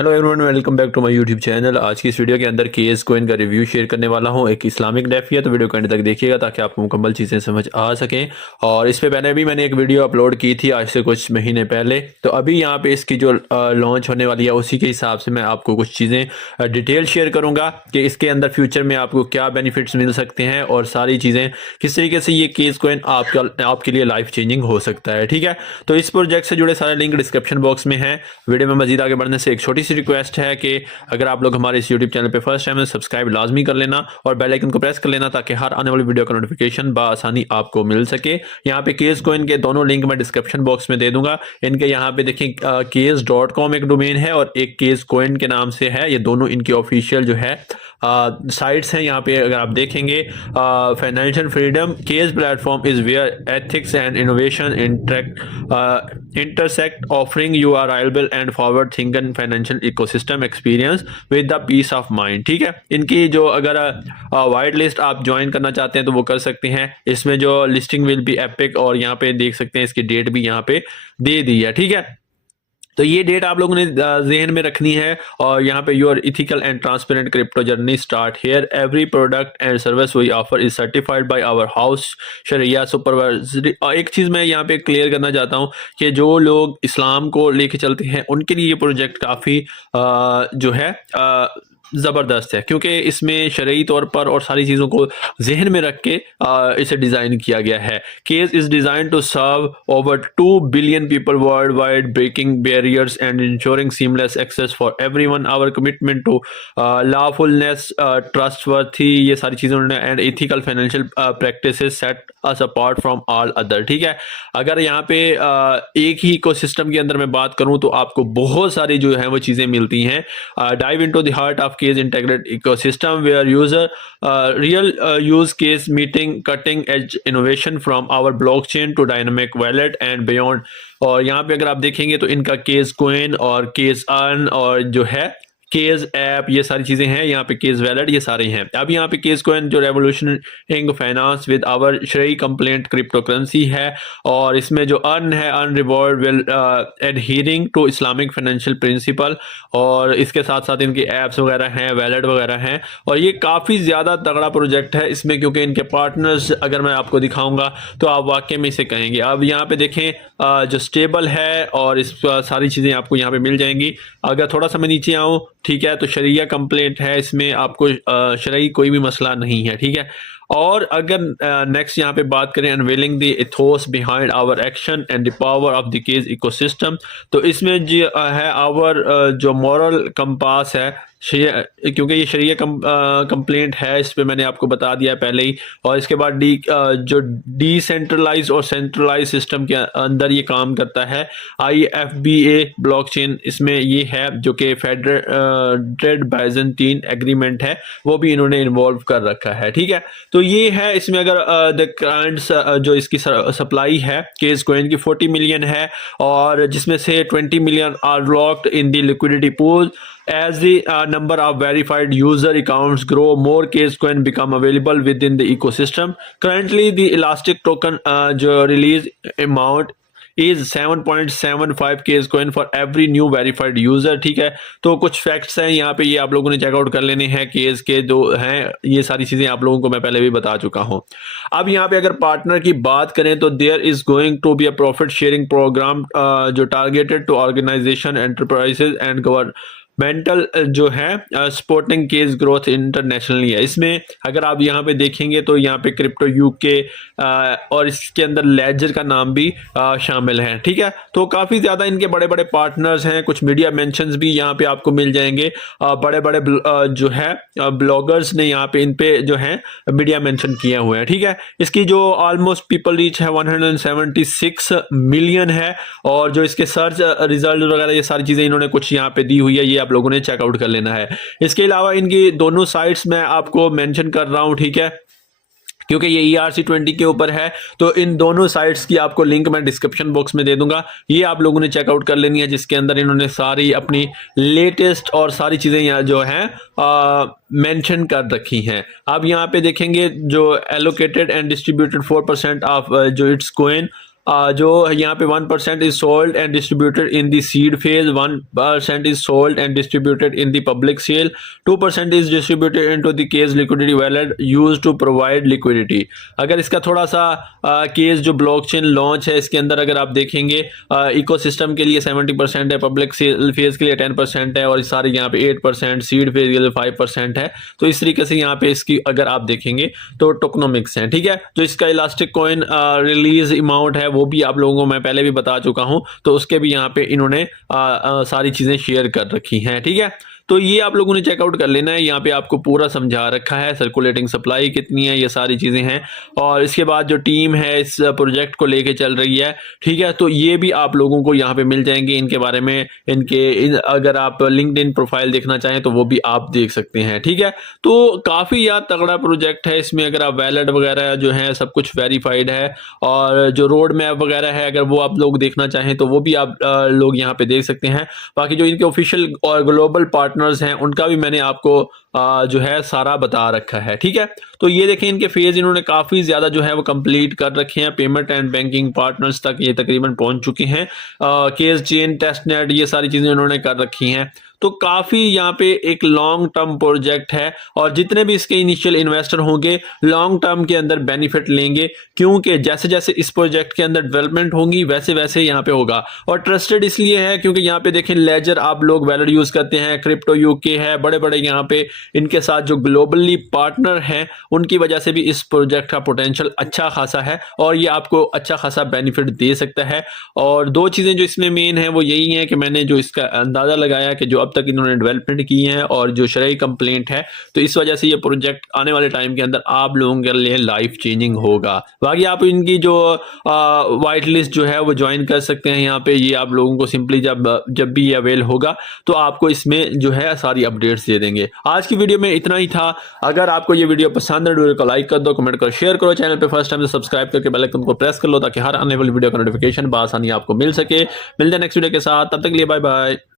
Hello everyone, welcome back to my YouTube channel. आज की इस वीडियो के अंदर केएस कोइन का रिव्यू शेयर करने वाला हूं। एक इस्लामिक डेफी है, तो वीडियो को एंड तक देखिएगा ताकि आपको मुकम्मल चीज़ें समझ आ सकें। और इस पे पहले भी मैंने एक वीडियो अपलोड की थी आज से कुछ महीने पहले, तो अभी यहाँ पे इसकी जो लॉन्च होने वाली है उसी के हिसाब से मैं आपको कुछ चीज़ें डिटेल शेयर करूँगा कि इसके अंदर फ्यूचर में आपको क्या बेनिफिट्स मिल सकते हैं और सारी चीज़ें किस तरीके से ये केएस कोइन आपके लिए लाइफ चेंजिंग हो सकता है। ठीक है, तो इस प्रोजेक्ट से जुड़े सारे लिंक डिस्क्रिप्शन बॉक्स में है। वीडियो में मजीद आगे बढ़ने से एक छोटी सी रिक्वेस्ट है कि अगर आप लोग हमारे इस यूट्यूब चैनल पे फर्स्ट टाइम है, सब्सक्राइब लाजमी कर लेना और बेल आइकन को प्रेस कर लेना ताकि हर आने वाली वीडियो का नोटिफिकेशन बआसानी आपको मिल सके। यहाँ पे केएस कोइन के दोनों लिंक मैं डिस्क्रिप्शन बॉक्स में दे दूंगा। इनके यहाँ पे देखें KS.com एक डोमेन है और एक केएस कोइन के नाम से है। ये दोनों इनकी ऑफिशियल जो है साइट्स हैं। यहाँ पे अगर आप देखेंगे financial freedom KS platform is where ethics and innovation intersect, offering you a reliable and forward thinking financial ecosystem experience with the peace of mind। ठीक है, इनकी जो अगर वाइट लिस्ट आप ज्वाइन करना चाहते हैं तो वो कर सकते हैं। इसमें जो लिस्टिंग विल बी एपिक और यहाँ पे देख सकते हैं इसकी डेट भी यहाँ पे दे दी है। ठीक है, तो ये डेट आप लोगों ने जहन में रखनी है। और यहाँ पे your ethical and transparent crypto journey start here, every product and service we offer is certified by our house शरिया सुपरवाइजरी। और एक चीज़ मैं यहाँ पे क्लियर करना चाहता हूँ कि जो लोग इस्लाम को लेके चलते हैं उनके लिए ये प्रोजेक्ट काफ़ी जो है ज़बरदस्त है, क्योंकि इसमें शरई तौर पर और सारी चीज़ों को जहन में रख के इसे डिज़ाइन किया गया है। Case is design to serve over 2 billion people worldwide, breaking barriers and ensuring seamless access for everyone. Our commitment to lawfulness, trustworthy, ये सारी चीज़ें उन्होंने and ethical financial practices set us apart from all other. ठीक है, अगर यहाँ पे एक ही इकोसिस्टम के अंदर मैं बात करूँ तो आपको बहुत सारी जो है वो चीज़ें मिलती हैं। Dive into the heart of KS integrated ecosystem where user real use case meeting cutting edge innovation from our blockchain to dynamic wallet and beyond. और यहाँ पे अगर आप देखेंगे तो इनका केस कोइन और केस अर्न और जो है केस ऐप, ये सारी चीज़ें हैं। यहाँ पे केस वैलेट, ये सारे हैं। अब यहाँ पे केस कोइन जो revolutionising finance with our sharia compliant cryptocurrency है। और इसमें जो अर्न है, earn reward will adhering to Islamic financial principle. और इसके साथ साथ इनके ऐप्स वगैरह हैं, वैलेट वगैरह हैं। और ये काफ़ी ज़्यादा तगड़ा प्रोजेक्ट है इसमें, क्योंकि इनके पार्टनर्स अगर मैं आपको दिखाऊंगा तो आप वाकई में इसे कहेंगे। अब यहाँ पे देखें जो स्टेबल है और इस सारी चीज़ें आपको यहाँ पे मिल जाएंगी। अगर थोड़ा सा मैं नीचे आऊँ, ठीक है, तो शरिया कंप्लेंट है, इसमें आपको शरई कोई भी मसला नहीं है। ठीक है, और अगर नेक्स्ट यहाँ पे बात करें unveiling the ethos behind our action and the power of the KS ecosystem, तो इसमें जो है आवर जो मॉरल कंपास है, क्योंकि ये शरिया कंप्लेंट है, इस पे मैंने आपको बता दिया पहले ही। और इसके बाद जो डिसेंट्रलाइज और सेंट्रलाइज सिस्टम के अंदर ये काम करता है। IFBA ब्लॉकचेन इसमें ये है, जो कि फेडरेटेड बाइजेंटीन एग्रीमेंट है, वो भी इन्होंने इन्वॉल्व कर रखा है। ठीक है, तो ये है। इसमें अगर द क्लाइंट्स जो इसकी सप्लाई है केस कोइन की 40 मिलियन है, और जिसमें से 20 million are locked in the liquidity pool. As the number of verified user accounts grow, more case coin become available within the ecosystem. Currently, the Elastic token जो release amount is 7.75 case coin for every new verified user। ठीक है, तो कुछ facts हैं यहाँ पे, ये आप लोगों ने चेकआउट कर लेने हैं। केस के जो हैं ये सारी चीज़ें आप लोगों को मैं पहले भी बता चुका हूँ। अब यहाँ पे अगर पार्टनर की बात करें तो there is going to be a profit sharing programme जो targeted to organisation enterprises and mental जो है सपोर्टिंग केस ग्रोथ इंटरनेशनली है। इसमें अगर आप यहाँ पे देखेंगे तो यहाँ पे क्रिप्टो यूके और इसके अंदर लेजर का नाम भी शामिल है। ठीक है, तो काफ़ी ज़्यादा इनके बड़े बड़े पार्टनर्स हैं। कुछ मीडिया मेंशंस भी यहाँ पे आपको मिल जाएंगे। बड़े बड़े जो है ब्लॉगर्स ने यहाँ पे इन पे जो है मीडिया मेंशन किए हुए हैं। ठीक है, इसकी जो ऑलमोस्ट पीपल रीच है 176 मिलियन है। और जो इसके सर्च रिजल्ट वगैरह ये सारी चीज़ें इन्होंने कुछ यहाँ पे दी हुई है, ये आप लोगों ने चेकआउट कर लेना है। इसके अलावा इनकी दोनों साइट्स मैं आपको मेंशन कर रहा हूं, ठीक है, क्योंकि ये ERC20 के ऊपर है। तो इन दोनों साइट्स की आपको लिंक मैं डिस्क्रिप्शन बॉक्स में दे दूंगा, ये आप लोगों ने चेकआउट कर लेनी है, जिसके अंदर इन्होंने सारी अपनी लेटेस्ट और सारी चीज़ें यहाँ जो हैं मेंशन कर रखी हैं। आप यहाँ पे देखेंगे जो एलोकेटेड एंड डिस्ट्रीब्यूटेड 4% ऑफ जो इट्स कोइन जो यहाँ पे 1% is sold and distributed in the seed phase, 1% is sold and distributed in the public sale, 2% is distributed into the case liquidity wallet used to provide liquidity. अगर इसका थोड़ा सा case जो blockchain launch है इसके अंदर अगर आप देखेंगे इकोसिस्टम के लिए 70% है, पब्लिक फेज के लिए 10% है और सारे यहाँ पे 8%, सीड फेज के लिए 5% है। तो इस तरीके से यहाँ पे इसकी अगर आप देखेंगे तो टोकनोमिक्स है, ठीक है। जो इसका इलास्टिक कॉइन रिलीज अमाउंट है वो भी आप लोगों को मैं पहले भी बता चुका हूँ, तो उसके भी यहाँ पे इन्होंने सारी चीजें शेयर कर रखी हैं, ठीक है। तो ये आप लोगों ने चेकआउट कर लेना है, यहाँ पे आपको पूरा समझा रखा है, सर्कुलेटिंग सप्लाई कितनी है, ये सारी चीज़ें हैं। और इसके बाद जो टीम है इस प्रोजेक्ट को लेके चल रही है, ठीक है, तो ये भी आप लोगों को यहाँ पे मिल जाएंगे। इनके बारे में अगर आप लिंक्डइन प्रोफाइल देखना चाहें तो वो भी आप देख सकते हैं, ठीक है। तो काफ़ी यार तगड़ा प्रोजेक्ट है, इसमें अगर आप वैलेट वगैरह जो है सब कुछ वेरीफाइड है और जो रोड मैप वगैरह है अगर वो आप लोग देखना चाहें तो वो भी आप लोग यहाँ पे देख सकते हैं। बाकी जो इनके ऑफिशियल और ग्लोबल पार्टनर्स हैं उनका भी मैंने आपको जो है सारा बता रखा है, ठीक है। तो ये देखें इनके फेज इन्होंने काफी ज्यादा जो है वो कंप्लीट कर रखे हैं, पेमेंट एंड बैंकिंग पार्टनर्स तक ये तकरीबन पहुंच चुके हैं, केस चेन टेस्ट नेट ये सारी चीजें इन्होंने कर रखी हैं। तो काफी यहाँ पे एक लॉन्ग टर्म प्रोजेक्ट है और जितने भी इसके इनिशियल इन्वेस्टर होंगे लॉन्ग टर्म के अंदर बेनिफिट लेंगे, क्योंकि जैसे जैसे इस प्रोजेक्ट के अंदर डेवलपमेंट होंगी वैसे वैसे यहाँ पे होगा। और ट्रस्टेड इसलिए है क्योंकि यहाँ पे देखें लेजर आप लोग वैलेट यूज करते हैं, क्रिप्टो यूके है, बड़े बड़े यहाँ पे इनके साथ जो ग्लोबली पार्टनर हैं उनकी वजह से भी इस प्रोजेक्ट का पोटेंशियल अच्छा खासा है और ये आपको अच्छा खासा बेनिफिट दे सकता है। और दो चीजें जो इसमें मेन है वो यही है कि मैंने जो इसका अंदाजा लगाया कि जो अब तक इन्होंने डेवलपमेंट की है और जो शरई कंप्लेंट है, तो इस वजह से ये प्रोजेक्ट आने वाले टाइम के अंदर आप लोगों के लिए लाइफ चेंजिंग होगा। बाकी आप इनकी जो वाइट लिस्ट जो है वो ज्वाइन कर सकते हैं यहाँ पे, ये आप लोगों को सिंपली जब भी ये अवेल होगा तो आपको इसमें जो है सारी अपडेट्स दे देंगे। आज की वीडियो में इतना ही था। अगर आपको ये वीडियो पसंद है वीडियो को लाइक कर दो, कमेंट करो, शेयर करो, चैनल पे फर्स्ट टाइम से सब्सक्राइब करके बेल आइकन को प्रेस कर लो ताकि हर आने वाली वीडियो का नोटिफिकेशन बआसानी आपको मिल सके। मिलते हैं नेक्स्ट वीडियो के साथ, तब तक के लिए बाय बाय।